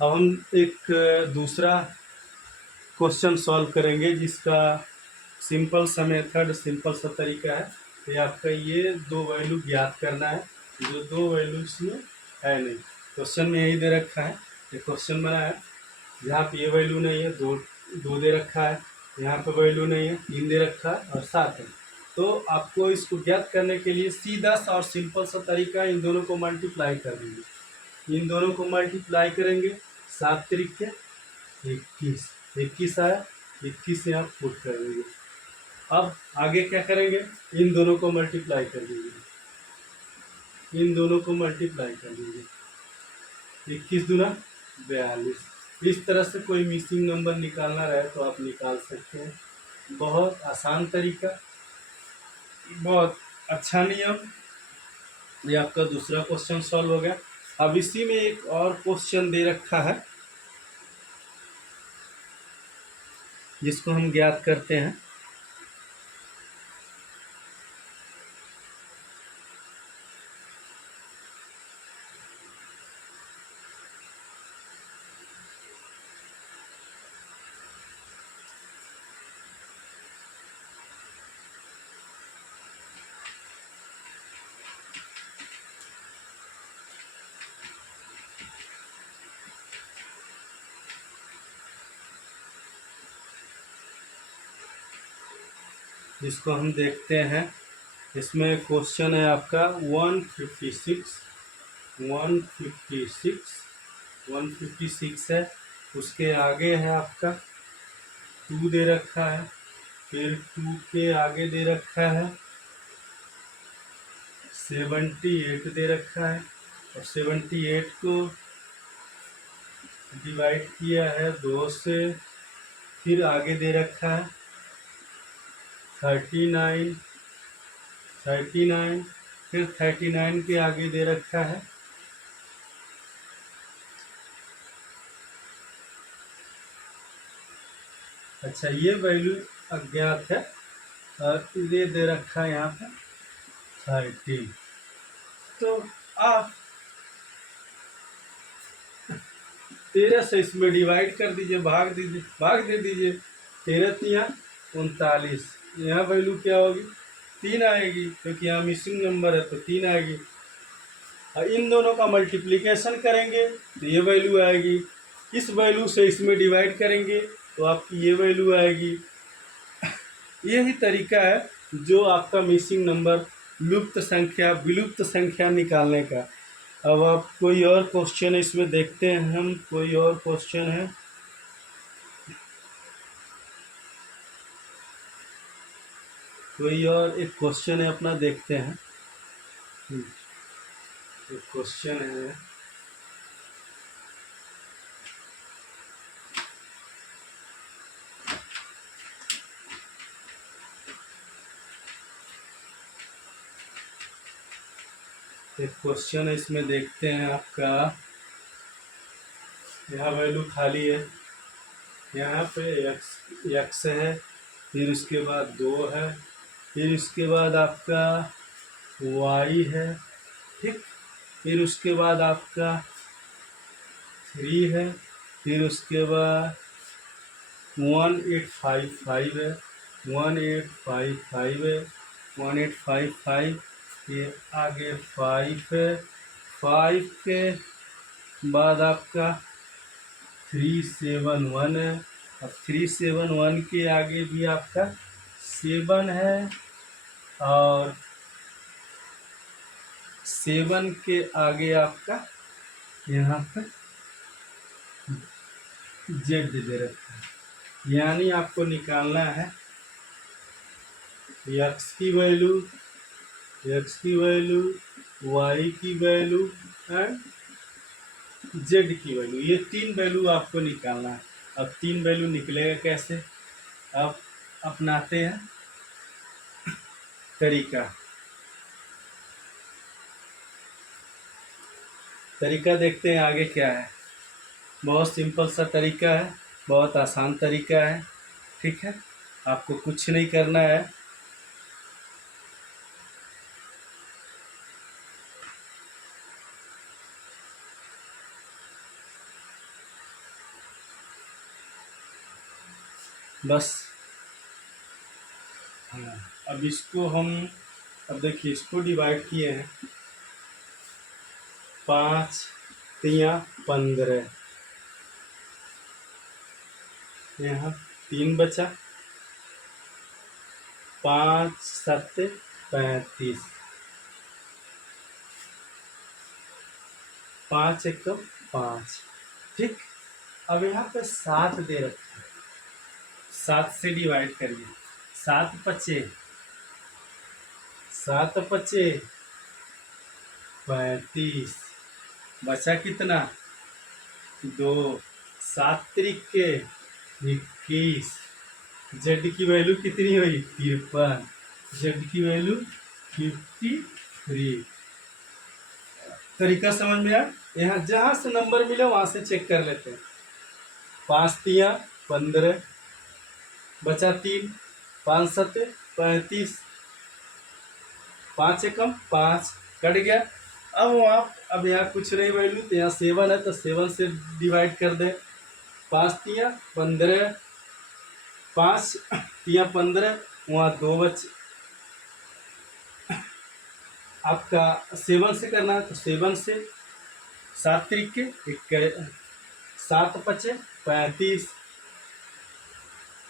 अब हम एक दूसरा क्वेश्चन सॉल्व करेंगे जिसका सिंपल सा मेथड, सिंपल सा तरीका है। ये आपका ये दो वैल्यू ज्ञात करना है, जो दो वैल्यू इसमें है नहीं। क्वेश्चन में यही दे रखा है, ये क्वेश्चन बना है जहाँ पे ये वैल्यू नहीं है, दो दो दे रखा है, यहाँ पे वैल्यू नहीं है, 3 दे रखा है और 7 है। तो आपको इसको ज्ञात करने के लिए सीधा सा और सिंपल सा तरीका, इन दोनों को मल्टीप्लाई कर देंगे। इन दोनों को मल्टीप्लाई करेंगे, 7 तरीके 21, 21 आया, 21 यहाँ पुट कर देंगे। अब आगे क्या करेंगे, इन दोनों को मल्टीप्लाई कर देंगे, इन दोनों को मल्टीप्लाई कर देंगे, 21 दूना 42। इस तरह से कोई मिसिंग नंबर निकालना रहे तो आप निकाल सकते हैं। बहुत आसान तरीका, बहुत अच्छा नियम। ये आपका दूसरा क्वेश्चन सॉल्व हो गया। अब इसी में एक और क्वेश्चन दे रखा है जिसको हम ज्ञात करते हैं। जिसको हम देखते हैं। इसमें क्वेश्चन है आपका 156, 156 है। उसके आगे है आपका 2 दे रखा है, फिर 2 के आगे दे रखा है 78 दे रखा है, और 78 को डिवाइड किया है 2 से, फिर आगे दे रखा है 39, फिर 39 के आगे दे रखा है अच्छा ये वैल्यू अज्ञात है, और ये दे रखा है यहाँ पे 13। तो आप 13 से इसमें डिवाइड कर दीजिए, भाग दे दीजिए। 13 तिया 39, यहाँ वैल्यू क्या होगी 3 आएगी, क्योंकि यहाँ मिसिंग नंबर है तो 3 आएगी। और इन दोनों का मल्टीप्लिकेशन करेंगे तो ये वैल्यू आएगी, इस वैल्यू से इसमें डिवाइड करेंगे तो आपकी ये वैल्यू आएगी। यही तरीका है जो आपका मिसिंग नंबर, लुप्त संख्या, विलुप्त संख्या निकालने का। अब आप कोई और क्वेश्चन इसमें देखते हैं हम, कोई और क्वेश्चन है। कोई और एक क्वेश्चन है अपना, देखते हैं। एक क्वेश्चन है, इसमें देखते हैं आपका। यहाँ वैल्यू खाली है, यहाँ पे x है, फिर उसके बाद 2 है, फिर उसके बाद आपका y है, ठीक। फिर उसके बाद आपका 3 है, फिर उसके बाद 1855 है, 1855 है, 1855, फिर आगे 5 है, 5 के बाद आपका 371 है, अब 371 के आगे भी आपका 7 है, और 7 के आगे आपका यहाँ पर जेड दे रखा है। यानी आपको निकालना है एक्स की वैल्यू, वाई की वैल्यू एंड जेड की वैल्यू। ये 3 वैल्यू आपको निकालना है। अब 3 वैल्यू निकलेगा कैसे, अब अपनाते हैं तरीका देखते हैं आगे क्या है। बहुत सिंपल सा तरीका है, बहुत आसान तरीका है, ठीक है। आपको कुछ नहीं करना है, बस। हाँ, अब इसको हम, अब देखिए इसको डिवाइड किए हैं, 5 तिया 15, यहाँ 3 बचा, 5 7 35, 5 1 5। ठीक, अब यहाँ पे 7 दे रखा है, 7 से डिवाइड करिए, 7 पचे 35, बचा कितना 2, 7 त्रिक के 21, जेड की वैल्यू कितनी हुई 53, जेड की वैल्यू 53। तरीका समझ में आया। यहाँ जहाँ से नंबर मिले वहाँ से चेक कर लेते हैं। 5 तिया 15, बचा 3, 5 7 35, 5 एकम 5, कट गया। अब यहाँ कुछ नहीं वैल्यू, तो यहाँ 7 है तो 7 से डिवाइड कर दे, 5 तिया 15, 5 तिया 15, वहाँ 2 बचे, आपका 7 से करना है तो 7 से, 7 त्रिक के 7 पचे 35,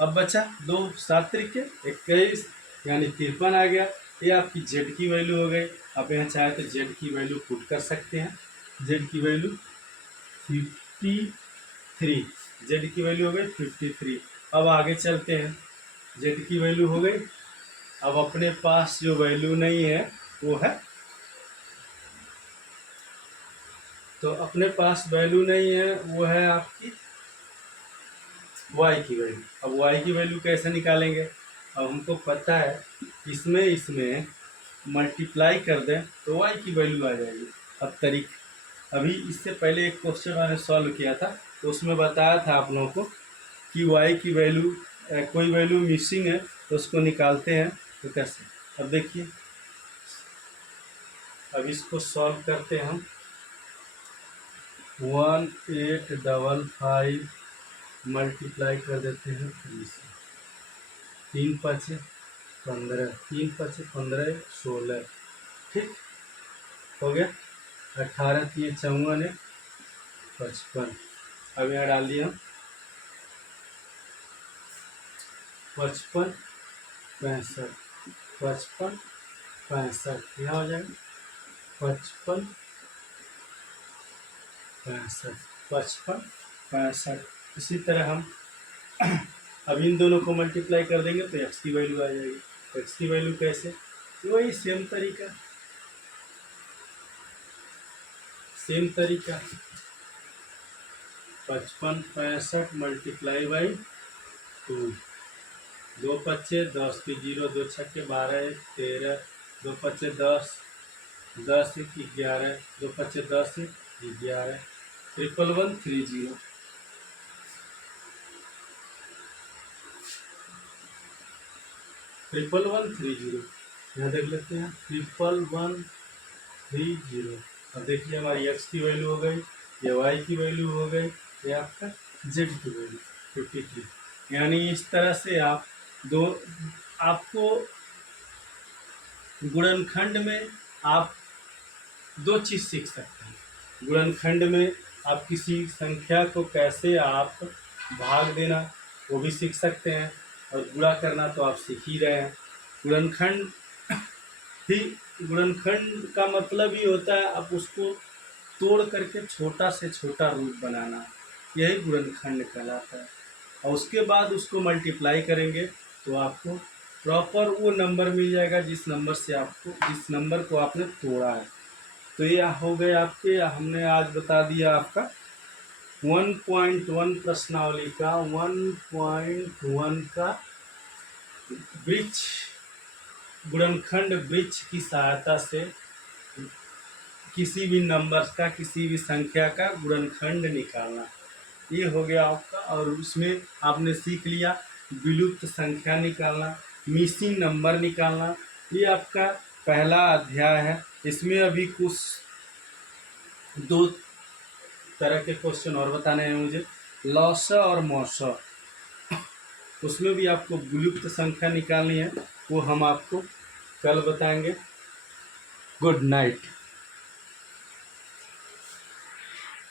अब बचा 2, 7 त्रिक के 21, यानी 53 आ गया। ये आपकी जेड की वैल्यू हो गई। आप यहाँ चाहे तो जेड की वैल्यू पुट कर सकते हैं, जेड की वैल्यू 53, जेड की वैल्यू हो गई 53। अब आगे चलते हैं, जेड की वैल्यू हो गई। अब अपने पास जो वैल्यू नहीं है वो है, तो अपने पास वैल्यू नहीं है वो है आपकी y की वैल्यू। अब y की वैल्यू कैसे निकालेंगे, अब हमको पता है इसमें मल्टीप्लाई कर दें तो y की वैल्यू आ जाएगी। अब अभी इससे पहले एक क्वेश्चन मैंने सॉल्व किया था, तो उसमें बताया था आप लोगों को कि y की वैल्यू, कोई वैल्यू मिसिंग है तो उसको निकालते हैं तो कैसे। अब देखिए, अब इसको सॉल्व करते हैं हम। 1855 मल्टीप्लाई कर देते हैं 3 से, 3 5 15, 3 5 15 16, ठीक हो गया। 18 3 54 55, अब यहाँ डाल दिया 55 65, 55 65, यहाँ हो जाएगा 55 65, 55 65। इसी तरह हम अब इन दोनों को मल्टीप्लाई कर देंगे तो एक्स की वैल्यू आ जाएगी। एक्स की वैल्यू कैसे, वही सेम तरीका 55 65 मल्टीप्लाई बाई 2, 2 पच्चे 10 की 0, 2 छक्के 12 13, 2 पच्चे 10, 10 11, 2 पच्चे 10 11, 1130, 1130, यहाँ देख लेते हैं 1130। अब देखिए हमारी एक्स की वैल्यू हो गई, ये वाई की वैल्यू हो गई, ये आपका जेड की वैल्यू 53। यानी इस तरह से आपको गुणनखंड में आप 2 चीज़ सीख सकते हैं। गुणनखंड में आप किसी संख्या को कैसे आप भाग देना वो भी सीख सकते हैं, और गुणा करना तो आप सीख ही रहे हैं। गुणनखंड ही, गुणनखंड का मतलब ही होता है आप उसको तोड़ करके छोटा से छोटा रूप बनाना, यही गुणनखंड कहलाता है। और उसके बाद उसको मल्टीप्लाई करेंगे तो आपको प्रॉपर वो नंबर मिल जाएगा जिस नंबर को आपने तोड़ा है। तो ये हो गए आपके, हमने आज बता दिया आपका 1.1 प्रश्नावली का 1.1 का वृक्ष, गुणनखंड वृक्ष की सहायता से किसी भी नंबर का, किसी भी संख्या का गुणनखंड निकालना, ये हो गया आपका। और उसमें आपने सीख लिया विलुप्त संख्या निकालना, मिसिंग नंबर निकालना, ये आपका पहला अध्याय है। इसमें अभी कुछ 2 तरह के क्वेश्चन और बताने हैं मुझे, लॉस और मौस। उसमें भी आपको विलुप्त संख्या निकालनी है, वो हम आपको कल बताएंगे। Good night.